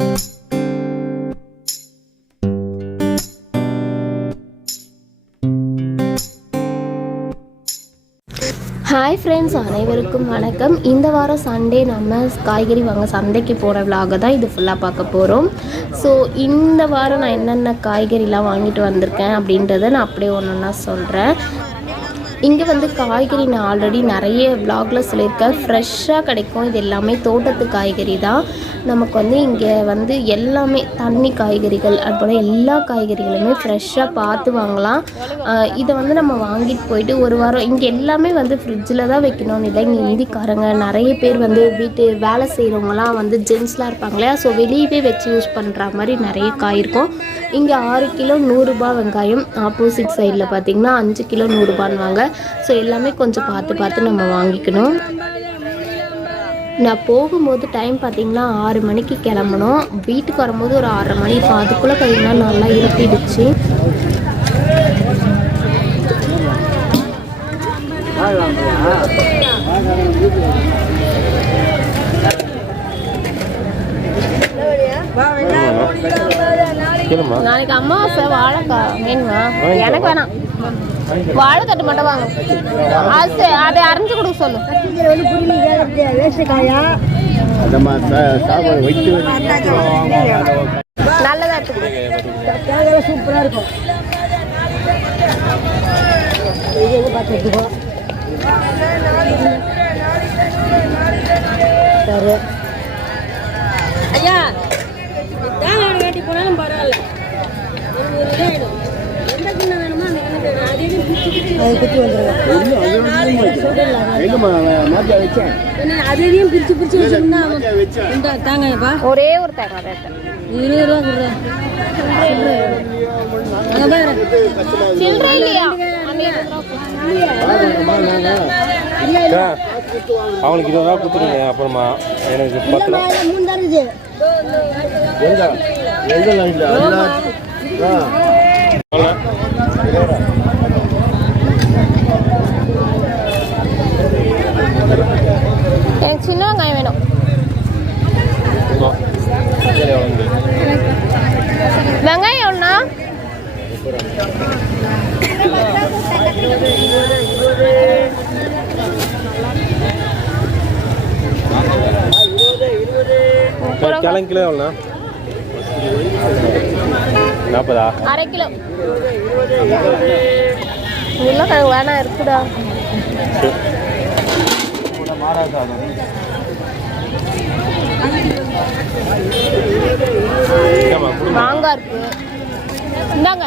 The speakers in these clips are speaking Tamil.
ஹாய் ஃப்ரெண்ட்ஸ், அனைவருக்கும் வணக்கம். இந்த வாரம் சண்டே நம்ம காய்கறி வாங்க சந்தைக்கு போகிற விலாக தான் இது ஃபுல்லாக பார்க்க போகிறோம். ஸோ இந்த வாரம் நான் என்னென்ன காய்கறிலாம் வாங்கிட்டு வந்திருக்கேன் அப்படின்றத நான் அப்படியே ஒன்று ஒன்றா சொல்கிறேன். இங்கே வந்து காய்கறி நான் ஆல்ரெடி நிறைய விலாகில் சொல்லியிருக்கேன், ஃப்ரெஷ்ஷாக கிடைக்கும். இது எல்லாமே தோட்டத்து காய்கறி தான். நமக்கு வந்து இங்கே வந்து எல்லாமே தண்ணி காய்கறிகள் அதுபோல் எல்லா காய்கறிகளுமே ஃப்ரெஷ்ஷாக பார்த்து வாங்கலாம். இதை வந்து நம்ம வாங்கிட்டு போயிட்டு ஒரு வாரம் இங்கே எல்லாமே வந்து ஃப்ரிட்ஜில் தான் வைக்கணும்னு இல்லை. இங்கே இந்திக்காரங்க நிறைய பேர் வந்து வீட்டு வேலை செய்கிறவங்களாம் வந்து ஜென்ஸ்லாம் இருப்பாங்களே, ஸோ வெளியவே வச்சு யூஸ் பண்ணுற மாதிரி நிறைய காய் இருக்கும். இங்கே 6 கிலோ 100 ரூபா வெங்காயம், ஆப்போசிட் சைடில் பார்த்திங்கன்னா 5 கிலோ 100 ரூபான்னுவாங்க. ஸோ எல்லாமே கொஞ்சம் பார்த்து நம்ம வாங்கிக்கணும். நான் போகும்போது டைம் பார்த்திங்கன்னா 6 மணிக்கு கிளம்பணும். வீட்டுக்கு வரும்போது ஒரு 6:30 மணி. இப்போ அதுக்குள்ளே கையெல்லாம் நல்லா இருட்டிடுச்சு. நாளைக்கு அம்மாவாசை, வாழைக்காய் வேணுமா? எனக்கு வேணாம், வாழை தட்டு மட்டும் வாங்க. அதை அரைஞ்சு கொடுக்க சொல்லு. நல்லதா இருக்கு, சூப்பரா இருக்கும். சரி ஐயா, தேங்காய் கட்டி போனாலும் பரவாயில்ல. அதையும் பிரிச்சு தாங்கப்பா. ஒரே ஒரு தேங்காய் 20 ரூபா கொடுறேன். சில்லறை இல்லையா? அவனுக்கு 20 ரூபா கொடுத்துருங்க. அப்புறமா எனக்கு 10 ரூபா. எனக்கு சின்ன வெங்காயம் வேணும். வெங்காயம் எவ்வளோண்ணா? கிலோ எவ்வளோண்ணா? 40. அரை கிலோ. உருளைக்கிழங்கு வேணாம், இருக்குடா. மாங்காய் இருக்கு, இந்தாங்க.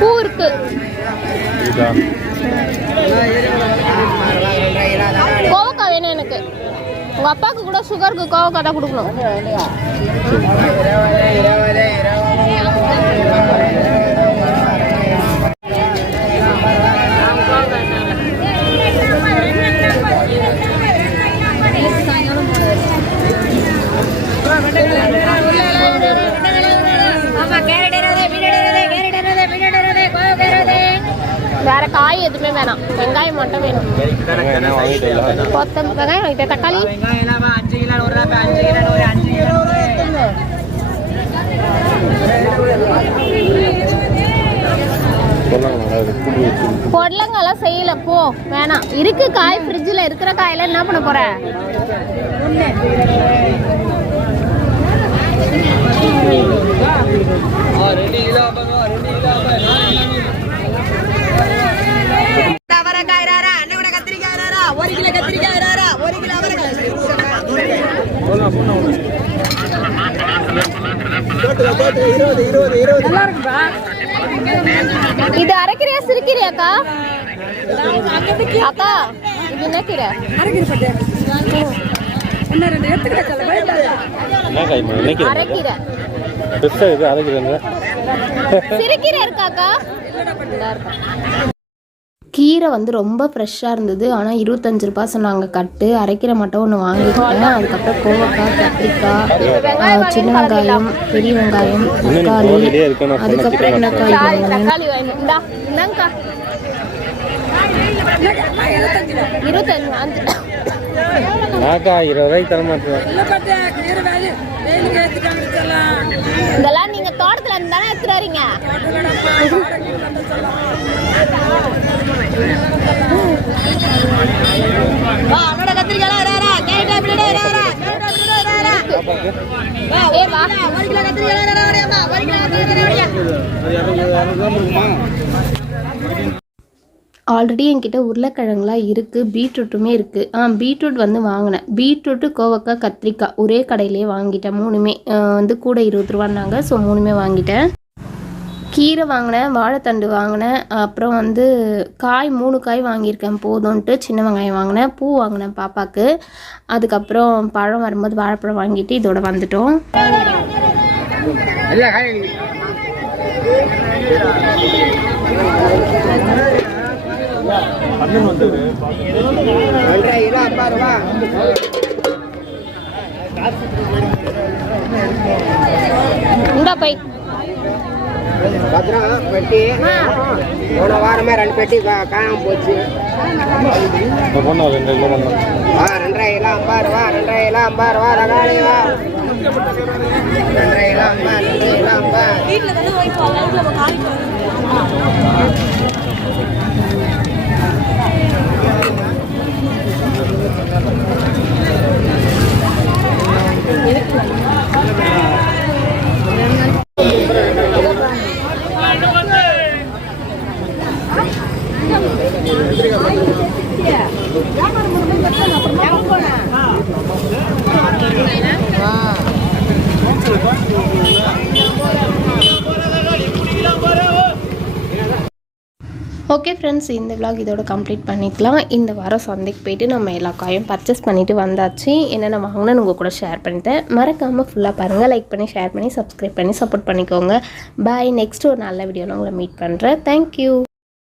பூ இருக்கு. கோவக்காய் வேணும் எனக்கு. உங்க அப்பாவுக்கு கூட சுகருக்கு கோவக்காய் தான் கொடுக்கணும். வேற காய் எதுவுமே வேணாம், வெங்காயம் மட்டும் வேணும். வெங்காயம் வாங்கிட்டு தக்காளி பொடலங்காலாம் செய்யல, போ வேணாம். இருக்கு காய் ஃப்ரிட்ஜில், இருக்கிற காயில என்ன பண்ண போற? இது அரைக்கிறியா சிரிக்கிறியாக்கா? அக்கா இது என்ன கீரை? அரைக்கீரை. பெருசா இது அரைக்கீரை. சிறுகீரை இருக்காக்கா? கீரை வந்து ரொம்ப ஃப்ரெஷ்ஷாக இருந்தது. ஆனால் 25 ரூபா சொன்னாங்க கட்டு. அரைக்கீரை மட்டும் ஒன்று வாங்கிக்கிட்டேன். அதுக்கப்புறம் கோவக்காய், கத்திரிக்காய், சின்ன வெங்காயம், பெரிய வெங்காயம், தக்காளி, அதுக்கப்புறம் என்ன காய் வாங்கினேன்? 25 20 ரூபாய்க்கு தர மாட்டேன். இதெல்லாம் நீங்க தோட்டத்துல இருந்து தானே எடுத்துட்டு வரீங்க? ஆல்ரெடி என்கிட்ட உருளைக்கிழங்குலாம் இருக்குது, பீட்ரூட்டுமே இருக்குது. பீட்ரூட் வந்து வாங்கினேன். பீட்ரூட்டு, கோவக்காய், கத்திரிக்காய் ஒரே கடையிலே வாங்கிட்டேன். மூணுமே வந்து கூட 20 ரூபான்னாங்க. ஸோ மூணுமே வாங்கிட்டேன். கீரை வாங்கினேன், வாழைத்தண்டு வாங்கினேன், அப்புறம் வந்து காய் 3 காய் வாங்கியிருக்கேன் போதும்ன்ட்டு. சின்ன வெங்காயம் வாங்கினேன், பூ வாங்கினேன் பாப்பாவுக்கு. அதுக்கப்புறம் பழம் வரும்போது வாழைப்பழம் வாங்கிட்டு இதோட வந்துட்டோம். இந்தா போய் பத்திரம் பெட்டி போன வாரமே 2 பெட்டி காணாம போச்சு. 2 கிலோ 2,5 கிலோ 50 ரூபா, 2,5 கிலோ 50 ரூபா, தக்காளி 2,5 கிலோ 50, 2,5 கிலோ 50. ஓகே ஃப்ரெண்ட்ஸ், இந்த விலாக் இதோட கம்ப்ளீட் பண்ணிக்கலாம். இந்த வாரம் சந்தைக்கு போயிட்டு நம்ம எல்லா காயும் பர்ச்சேஸ் பண்ணிவிட்டு வந்தாச்சு. என்னென்ன வாங்கினேன்னு உங்கள் கூட ஷேர் பண்ணிட்டேன். மறக்காமல் ஃபுல்லாக பாருங்கள், லைக் பண்ணி, ஷேர் பண்ணி, சப்ஸ்கிரைப் பண்ணி சப்போர்ட் பண்ணிக்கோங்க. பாய். நெக்ஸ்ட் ஒரு நல்ல வீடியோவில் உங்களை மீட் பண்ணுறேன். தேங்க்யூ.